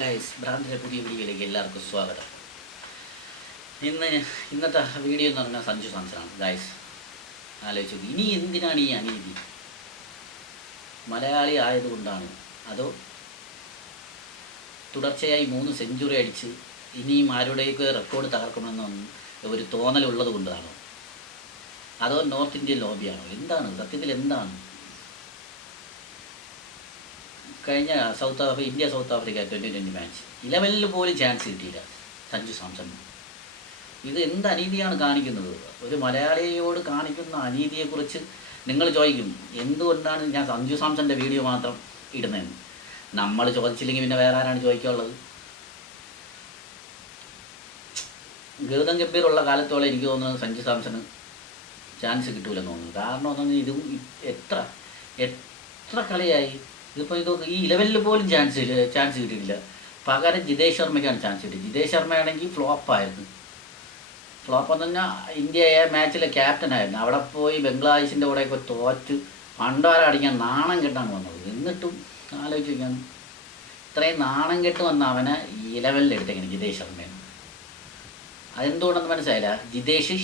Guys ഭ്രാന്തിൻ്റെ പുതിയ വീഡിയോയിലേക്ക് എല്ലാവർക്കും സ്വാഗതം. ഇന്നത്തെ വീഡിയോ എന്ന് പറഞ്ഞാൽ സഞ്ജു സാംസണാണ്. ഗൈസ് ആലോചിച്ചു, ഇനി എന്തിനാണ് ഈ അനീതി? മലയാളി ആയതുകൊണ്ടാണ്, അതോ തുടർച്ചയായി 3 സെഞ്ചുറി അടിച്ച് ഇനിയും ആരുടെയൊക്കെ റെക്കോർഡ് തകർക്കണമെന്ന് ഒരു തോന്നലുള്ളത് കൊണ്ടാണോ, അതോ നോർത്ത് ഇന്ത്യൻ ലോബിയാണോ? എന്താണ് സത്യത്തിൽ എന്താണ്? കഴിഞ്ഞ ഇന്ത്യ സൗത്ത് ആഫ്രിക്ക 2020 മാച്ച് 11 പോലും ചാൻസ് കിട്ടിയില്ല സഞ്ജു സാംസൺ. ഇത് എന്ത് അനീതിയാണ് കാണിക്കുന്നത്? ഒരു മലയാളിയോട് കാണിക്കുന്ന അനീതിയെക്കുറിച്ച് നിങ്ങൾ ചോദിക്കും, എന്തുകൊണ്ടാണ് ഞാൻ സഞ്ജു സാംസൻ്റെ വീഡിയോ മാത്രം ഇടുന്നതെന്ന്. നമ്മൾ ചോദിച്ചില്ലെങ്കിൽ പിന്നെ വേറെ ആരാണ് ചോദിക്കാനുള്ളത്? ഗൗതം ഗംഭീറുള്ള കാലത്തോളം എനിക്ക് തോന്നുന്നത് സഞ്ജു സാംസണ് ചാൻസ് കിട്ടൂലെന്ന് തോന്നുന്നു. കാരണം എന്ന് പറഞ്ഞാൽ ഇതും എത്ര കളിയായി ഇതിപ്പോൾ ഇതൊക്കെ ഈ 11 പോലും ചാൻസ് കിട്ടിയിട്ടില്ല. പകരം ജിതേഷ് ശർമ്മയ്ക്കാണ് ചാൻസ് കിട്ടിയത്. ജിതേഷ് ശർമ്മയാണെങ്കിൽ ഫ്ലോപ്പായിരുന്നു. ഫ്ലോപ്പ് എന്ന് പറഞ്ഞാൽ ഇന്ത്യയെ മാച്ചിലെ ക്യാപ്റ്റനായിരുന്നു. അവിടെ പോയി ബംഗ്ലാദേശിൻ്റെ കൂടെയൊക്കെ തോറ്റ് പണ്ടാരടിക്കാൻ നാണം കെട്ടാണ് വന്നത്. എന്നിട്ടും ആലോചിക്കാൻ ഇത്രയും നാണം കെട്ട് വന്ന അവനെ 11 എടുത്തേക്കാണ് ജിതേഷ് ശർമ്മയാണ്. അതെന്തുകൊണ്ടെന്ന് മനസ്സിലായില്ല. ജിതേഷ്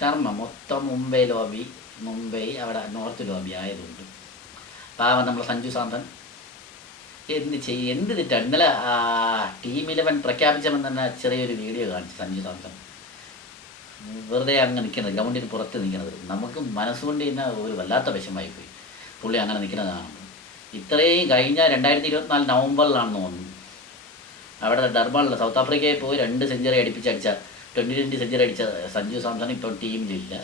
ശർമ്മ മൊത്തം മുംബൈ അവിടെ നോർത്ത് ലോബി ആയതുകൊണ്ട് പാവം നമ്മൾ സഞ്ജു സാംസൺ എന്ത് തെറ്റാണ്. ഇന്നലെ ടീം 11 പ്രഖ്യാപിച്ചവൻ തന്നെ ചെറിയൊരു വീഡിയോ കാണിച്ചു. സഞ്ജു സാംസൺ വെറുതെ അങ്ങ് നിൽക്കുന്നത്, ഗ്രൗണ്ടിന് പുറത്ത് നിൽക്കുന്നത്. നമുക്ക് മനസ്സുകൊണ്ട് തന്നെ ഒരു വല്ലാത്ത വിഷമമായിപ്പോയി പുള്ളി അങ്ങനെ നിൽക്കുന്നതാണ്. ഇത്രയും കഴിഞ്ഞ 2024 നവംബറിലാണെന്ന് തോന്നുന്നു അവിടെ ഡർബാണിൽ സൗത്ത് ആഫ്രിക്കയിൽ പോയി 2 സെഞ്ചുറി അടുപ്പിച്ചടിച്ച 2020 സെഞ്ചുറി അടിച്ച സഞ്ജു സാംസൺ ഇപ്പം ടീമിലില്ല.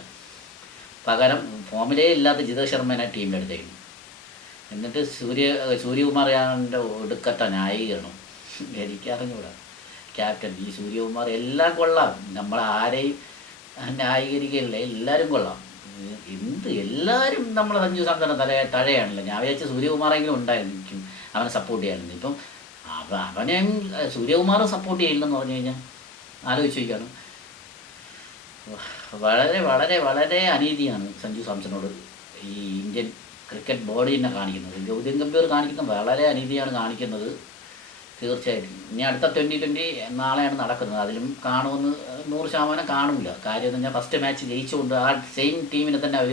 പകരം ഫോമിലേ ഇല്ലാത്ത ജിതേഷ് ശർമ്മേനെ ടീമിലെടുത്തേക്കും. എന്നിട്ട് സൂര്യകുമാർ യാദവിൻ്റെ ഒടുക്കത്ത ന്യായീകരണം എനിക്കറിഞ്ഞൂടാ. ക്യാപ്റ്റൻ ഈ സൂര്യകുമാർ എല്ലാം കൊള്ളാം, നമ്മളാരെയും ന്യായീകരിക്കില്ല, എല്ലാവരും കൊള്ളാം. എല്ലാവരും നമ്മളെ സഞ്ജു സാംസണ തഴയാണല്ലോ. ഞാൻ വിചാരിച്ച സൂര്യകുമാറെങ്കിലും ഉണ്ടായിരിക്കും അവനെ സപ്പോർട്ട് ചെയ്യാനെന്ന്. ഇപ്പം അവനെ സൂര്യകുമാർ സപ്പോർട്ട് ചെയ്യില്ലെന്ന് പറഞ്ഞു കഴിഞ്ഞാൽ ആലോചിച്ചിരിക്കുകയാണ്. വളരെ വളരെ വളരെ അനീതിയാണ് സഞ്ജു സാംസണോട് ഈ ഇന്ത്യൻ ക്രിക്കറ്റ് ബോർഡ് തന്നെ കാണിക്കുന്നത്. ഗൗതം ഗംഭീർ കാണിക്കുന്നത് വളരെ അനീതിയാണ് കാണിക്കുന്നത്. തീർച്ചയായിട്ടും ഇനി അടുത്ത 2020 നാളെയാണ് നടക്കുന്നത്. അതിലും കാണുമെന്ന് 100% കാണില്ല. കാര്യം എന്ന് പറഞ്ഞാൽ ഫസ്റ്റ് മാച്ച് ജയിച്ചുകൊണ്ട് ആ സെയിം ടീമിനെ തന്നെ അവർ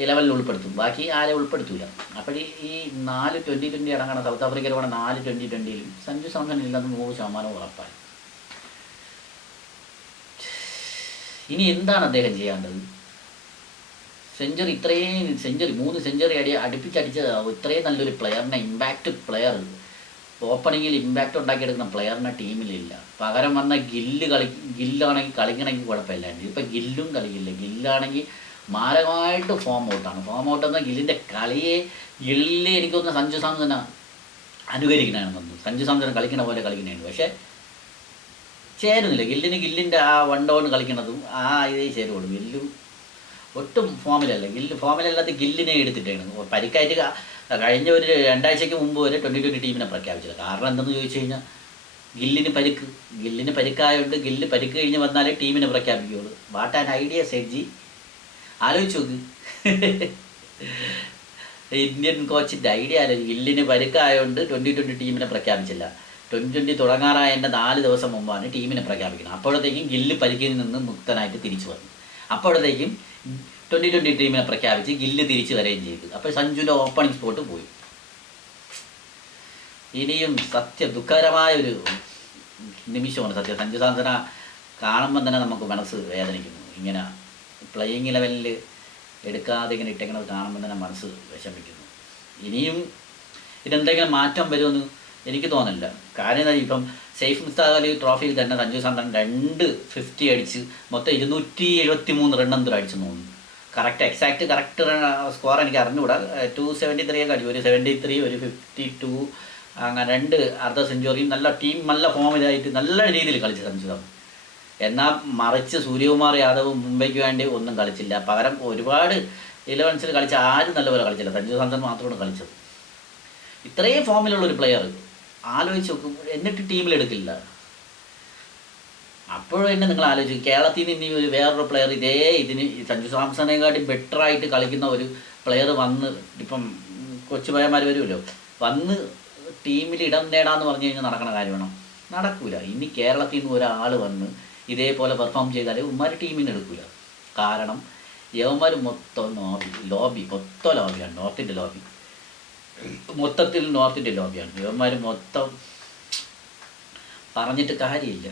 11 ഉൾപ്പെടുത്തും, ബാക്കി ആരെ ഉൾപ്പെടുത്തില്ല. അപ്പോൾ ഈ 4 2020 അടങ്ങണം സൗത്ത് ആഫ്രിക്കയിൽ കൂടെ 4 2020ലും സഞ്ജു സാംസൺ ഇല്ലെന്ന് 100% ഉറപ്പായി. ഇനി എന്താണ് അദ്ദേഹം ചെയ്യേണ്ടത്? ഇത്രയും സെഞ്ചുറി 3 സെഞ്ചുറി അടുപ്പിച്ചടിച്ച ഇത്രയും നല്ലൊരു പ്ലെയറിനെ, ഇമ്പാക്റ്റ് പ്ലെയർ, ഓപ്പണിങ്ങിൽ ഇമ്പാക്റ്റ് ഉണ്ടാക്കിയെടുക്കുന്ന പ്ലെയറിനെ ടീമിലില്ല. പകരം വന്ന ഗില്ലാണെങ്കിൽ കളിക്കണമെങ്കിൽ കുഴപ്പമില്ലാണ്ട്. ഇപ്പം ഗില്ലും കളിക്കില്ല. ഗില്ലാണെങ്കിൽ മാരകമായിട്ട് ഫോം ഔട്ട് എന്നാൽ ഗില്ലിൻ്റെ ഗില്ല് എനിക്കൊന്ന് സഞ്ജു സാംസനെ അനുകരിക്കണമെന്ന് തോന്നുന്നു. സഞ്ജു സാംസൺ കളിക്കണ പോലെ കളിക്കണേണ്. പക്ഷേ ചേരുന്നില്ല. ഗില്ലിൻ്റെ ആ 1 ഡൗൺ കളിക്കണതും ആ ഇതേ ചേരുള്ളൂ. ഗില്ലും ഒട്ടും ഫോമിലല്ല. ഫോമിലല്ലാത്ത ഗില്ലിനെ എടുത്തിട്ടാണ് പരിക്കായിട്ട് കഴിഞ്ഞ ഒരു 2 ആഴ്ചയ്ക്ക് മുമ്പ് വരെ 2020 ടീമിനെ പ്രഖ്യാപിച്ചത്. കാരണം എന്തെന്ന് ചോദിച്ചു കഴിഞ്ഞാൽ ഗില്ലിന് പരിക്കായതുകൊണ്ട് ഗില്ല് പരിക്ക് കഴിഞ്ഞ് വന്നാലേ ടീമിനെ പ്രഖ്യാപിക്കുകയുള്ളൂ. വാട്ട് ആൻ ഐഡിയ സെഡ്ജി, ആലോചിച്ച് നോക്ക്. ഇന്ത്യൻ കോച്ചിൻ്റെ ഐഡിയ ആലോചിച്ച്. ഗില്ലിന് പരിക്കായതുകൊണ്ട് 2020 ടീമിനെ പ്രഖ്യാപിച്ചില്ല. 2020 തുടങ്ങാറായതിൻ്റെ 4 ദിവസം മുമ്പാണ് ടീമിനെ പ്രഖ്യാപിക്കുന്നത്. അപ്പോഴത്തേക്കും ഗില്ല് പരിക്കിൽ നിന്ന് മുക്തനായിട്ട് തിരിച്ചു വന്നു. അപ്പോഴത്തേക്കും 2020 ടീമിനെ പ്രഖ്യാപിച്ച് ഗില്ല് തിരിച്ചു വരികയും ചെയ്തു. അപ്പോൾ സഞ്ജുവിൻ്റെ ഓപ്പണിംഗ് സ്പോട്ട് പോയി. ഇനിയും ദുഃഖകരമായൊരു നിമിഷമാണ് സഞ്ജു സാംസണ കാണുമ്പം തന്നെ നമുക്ക് മനസ്സ് വേദനിക്കുന്നു. ഇങ്ങനെ പ്ലേയിങ് 11 എടുക്കാതെ ഇങ്ങനെ ഇട്ടേക്കുന്നത് കാണുമ്പോൾ തന്നെ മനസ്സ് വിഷമിക്കുന്നു. ഇനിയും ഇതെന്തെങ്കിലും മാറ്റം വരുമെന്ന് എനിക്ക് തോന്നുന്നില്ല. കാര്യം എന്താ, ഇപ്പം സെയ്ഫ് മുസ്താഖ് അലി ട്രോഫിയിൽ തന്നെ സഞ്ജു സാംസൺ 250 അടിച്ച് മൊത്തം 273 റൺ എന്തോ അടിച്ചെന്ന് തോന്നുന്നു. കറക്റ്റ് സ്കോർ എനിക്ക് അറിഞ്ഞുകൂടാ. 273 ഒക്കെ അടിച്ചു. ഒരു 73, ഒരു 52, അങ്ങനെ 2 അർദ്ധ സെഞ്ചുറിയും. നല്ല ഫോമിലായിട്ട് നല്ല രീതിയിൽ കളിച്ചു സഞ്ജു സാംസൺ. എന്നാൽ മറിച്ച് സൂര്യകുമാർ യാദവ് മുംബൈക്ക് വേണ്ടി ഒന്നും കളിച്ചില്ല. പകരം ഒരുപാട് 11 കളിച്ച ആരും നല്ലപോലെ കളിച്ചില്ല. സഞ്ജു സാംസൺ മാത്രമാണ് കളിച്ചത്. ഇത്രയും ഫോമിലുള്ള ഒരു പ്ലെയർ ആലോചിച്ച് നോക്കും, എന്നിട്ട് ടീമിലെടുക്കില്ല. അപ്പോഴും തന്നെ നിങ്ങൾ ആലോചിക്കും, കേരളത്തിൽ നിന്ന് ഇനി വേറൊരു പ്ലെയർ ഇതിന് സഞ്ജു സാംസണേക്കാട്ടി ബെറ്ററായിട്ട് കളിക്കുന്ന ഒരു പ്ലെയർ വന്ന്, ഇപ്പം കൊച്ചുപയന്മാർ വരുമല്ലോ, വന്ന് ടീമിൽ ഇടം നേടാന്ന് പറഞ്ഞു കഴിഞ്ഞാൽ നടക്കണ കാര്യമാണോ? നടക്കൂല. ഇനി കേരളത്തിൽ നിന്ന് ഒരാൾ വന്ന് ഇതേപോലെ പെർഫോം ചെയ്താലേ ഉമ്മാർ ടീമിന് എടുക്കൂല. കാരണം യവന്മാർ മൊത്തം മൊത്തം ലോബിയാണ്. നോർത്തിൻ്റെ ലോബി മൊത്തത്തിൽ നോർത്തിൻ്റെ ലോബിയാണ്. യവന്മാർ മൊത്തം പറഞ്ഞിട്ട് കാര്യമില്ല.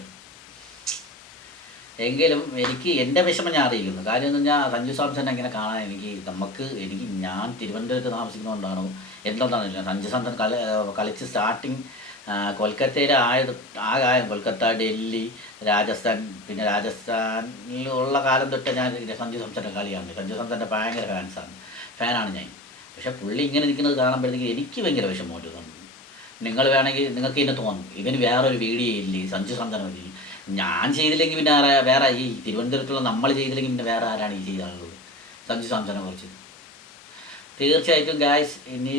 എങ്കിലും എനിക്ക് എൻ്റെ വിഷമം ഞാൻ അറിയിക്കുന്നു. കാര്യം എന്ന് പറഞ്ഞാൽ സഞ്ജു സാംസൺ എങ്ങനെ കാണാൻ എനിക്ക് ഞാൻ തിരുവനന്തപുരത്ത് താമസിക്കുന്നതുകൊണ്ടാണോ എന്തെന്നാണ് സഞ്ജു സാംസൺ കളിച്ച് സ്റ്റാർട്ടിങ് കൊൽക്കത്തയിലെ ആകായം കൊൽക്കത്ത, ഡൽഹി, രാജസ്ഥാൻ, പിന്നെ രാജസ്ഥാനിലുള്ള കാലം തൊട്ട് ഞാൻ സഞ്ജു സാംസൻ്റെ കളിയാണ്. സഞ്ജു സാംസൻ്റെ ഭയങ്കര ഫാനാണ് ഞാൻ. പക്ഷെ പുള്ളി ഇങ്ങനെ നിൽക്കുന്നത് കാണുമ്പോഴത്തേക്ക് എനിക്ക് ഭയങ്കര വിഷമമായിട്ട് തോന്നുന്നു. നിങ്ങൾ വേണമെങ്കിൽ നിങ്ങൾക്ക് ഇതിനെ തോന്നും ഇവന് വേറൊരു വീഡിയോ ഇല്ലേ സഞ്ജു സാംസനെ പറ്റി. ഞാൻ ചെയ്തില്ലെങ്കിൽ പിന്നെ വേറെ ഈ തിരുവനന്തപുരത്തുള്ള നമ്മൾ ചെയ്തില്ലെങ്കിൽ പിന്നെ വേറെ ആരാണ് ഈ ചെയ്താളുള്ളത് സഞ്ജു സാംസനെ കുറിച്ച്? തീർച്ചയായിട്ടും ഗായ്സ് ഇനി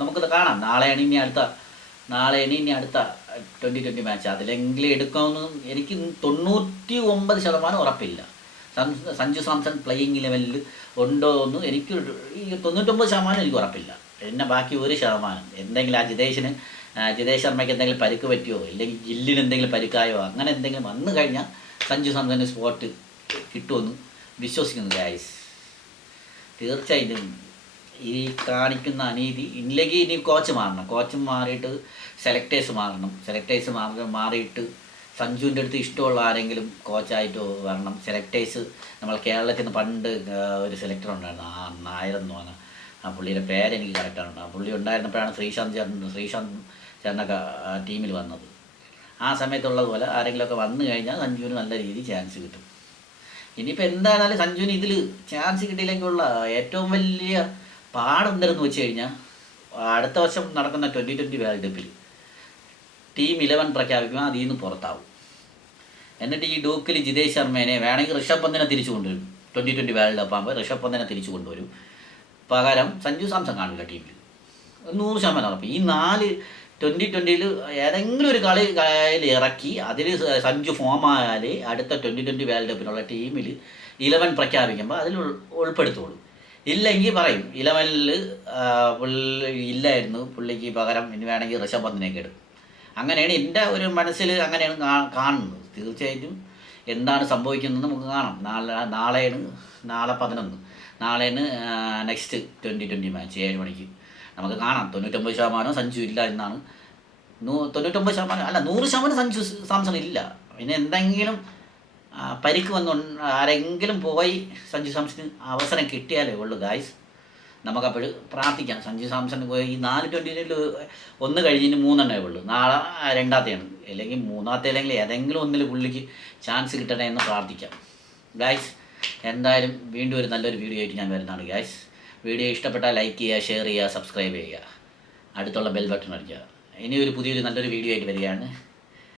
നമുക്കത് കാണാം. നാളെയാണ് ഇനി അടുത്ത 2020 മാച്ച്. അതിലെങ്കിലും എടുക്കാമെന്ന് എനിക്ക് 99% ഉറപ്പില്ല. സഞ്ജു സാംസൺ പ്ലേയിങ് ലെവലിൽ ഉണ്ടോ എന്ന് എനിക്ക് 99% എനിക്ക് ഉറപ്പില്ല. പിന്നെ ബാക്കി 1% എന്തെങ്കിലും ജിതേഷ് ശർമ്മയ്ക്ക് എന്തെങ്കിലും പരിക്ക് പറ്റിയോ ഇല്ലെങ്കിൽ ഗില്ലിന് എന്തെങ്കിലും പരിക്കായോ അങ്ങനെ എന്തെങ്കിലും വന്നു കഴിഞ്ഞാൽ സഞ്ജു സാംസന് സ്പോട്ട് കിട്ടുമെന്ന് വിശ്വസിക്കുന്നു ഗായ്സ്. തീർച്ചയായിട്ടും ഈ കാണിക്കുന്ന അനീതി ഇല്ലെങ്കിൽ ഇനി കോച്ച് മാറിയിട്ട് സെലക്ടേഴ്സ് മാറിയിട്ട് സഞ്ജുവിൻ്റെ അടുത്ത് ഇഷ്ടമുള്ള ആരെങ്കിലും കോച്ചായിട്ട് വരണം. സെലക്ടേഴ്സ് നമ്മൾ കേരളത്തിൽ നിന്ന് പണ്ട് ഒരു സെലക്ടർ ഉണ്ടായിരുന്നു, നായർ എന്ന് പറഞ്ഞാൽ ആ പുള്ളിയുടെ പേരെനിക്ക് കറക്റ്റാണ്. ആ പുള്ളി ഉണ്ടായിരുന്നപ്പോഴാണ് ശ്രീശാന്ത് ചേർന്നൊക്കെ ടീമിൽ വന്നത്. ആ സമയത്തുള്ളതുപോലെ ആരെങ്കിലുമൊക്കെ വന്നു കഴിഞ്ഞാൽ സഞ്ജുവിന് നല്ല രീതിയിൽ ചാൻസ് കിട്ടും. ഇനിയിപ്പോൾ എന്തായാലും സഞ്ജുവിന് ഇതിൽ ചാൻസ് കിട്ടിയില്ലെങ്കിലുള്ള ഏറ്റവും വലിയ പാടെന്തെന്ന് വെച്ച് കഴിഞ്ഞാൽ അടുത്ത വർഷം നടക്കുന്ന 2020 വേൾഡ് കപ്പിൽ ടീം 11 പ്രഖ്യാപിക്കുമ്പോൾ അതിൽ നിന്ന് പുറത്താവും. എന്നിട്ട് ഈ ഡൂക്കിൽ ജിതേഷ് ശർമ്മേനെ വേണമെങ്കിൽ ഋഷഭ് പന്തിനെ തിരിച്ചു കൊണ്ടുവരും. 2020 വേൾഡ് കപ്പ് ആകുമ്പോൾ ഋഷഭ് പന്തിനെ തിരിച്ചു കൊണ്ടുവരും. പകരം സഞ്ജു സാംസൺ കാണില്ല ടീമിൽ, 100% ഉറപ്പ്. ഈ 2020 ഏതെങ്കിലും ഒരു കളിയിൽ ഇറക്കി അതിൽ സഞ്ജു ഫോമായാൽ അടുത്ത 2020 വേൾഡ് കപ്പിനുള്ള ടീമിൽ 11 പ്രഖ്യാപിക്കുമ്പോൾ അതിൽ ഉൾപ്പെടുത്തുള്ളൂ. ഇല്ലെങ്കിൽ പറയും 11 പുള്ളി ഇല്ലായിരുന്നു, പുള്ളിക്ക് പകരം ഇനി വേണമെങ്കിൽ ഋഷഭ് പന്തിനെയൊക്കെ എടുക്കും. അങ്ങനെയാണ് എൻ്റെ ഒരു മനസ്സിൽ അങ്ങനെയാണ് കാണുന്നത്. തീർച്ചയായിട്ടും എന്താണ് സംഭവിക്കുന്നത് നമുക്ക് കാണാം. നാളെ 11 നാളെയാണ് നെക്സ്റ്റ് 2020 മാച്ച് 7 മണിക്ക് നമുക്ക് കാണാം. 99% സഞ്ജു ഇല്ല എന്നാണ്. 99% അല്ല 100% സഞ്ജു സാംസൺ ഇല്ല. പിന്നെ എന്തെങ്കിലും പരിക്ക് വന്നു ആരെങ്കിലും പോയി സഞ്ജു സാംസന് അവസരം കിട്ടിയാലേ ഉള്ളൂ ഗായ്സ്. നമുക്കപ്പോൾ പ്രാർത്ഥിക്കാം സഞ്ജു സാംസൺ പോയി. ഈ 420 1 കഴിഞ്ഞിന് 3 ഉള്ളൂ. നാളെ 2ാമത്തെയാണ്, അല്ലെങ്കിൽ 3ാമത്തെ, അല്ലെങ്കിൽ ഏതെങ്കിലും ഒന്നിൽ പുള്ളിക്ക് ചാൻസ് കിട്ടണേ എന്ന് പ്രാർത്ഥിക്കാം ഗായ്സ്. എന്തായാലും വീണ്ടും ഒരു നല്ലൊരു വീഡിയോ ആയിട്ട് ഞാൻ വരുന്നതാണ് ഗായ്സ്. വീഡിയോ ഇഷ്ടപ്പെട്ടാൽ ലൈക്ക് ചെയ്യുക, ഷെയർ ചെയ്യുക, സബ്സ്ക്രൈബ് ചെയ്യുക, അടുത്തുള്ള ബെൽ ബട്ടൺ അടിക്കുക. ഇനി പുതിയൊരു നല്ലൊരു വീഡിയോ ആയിട്ട് വരികയാണ്.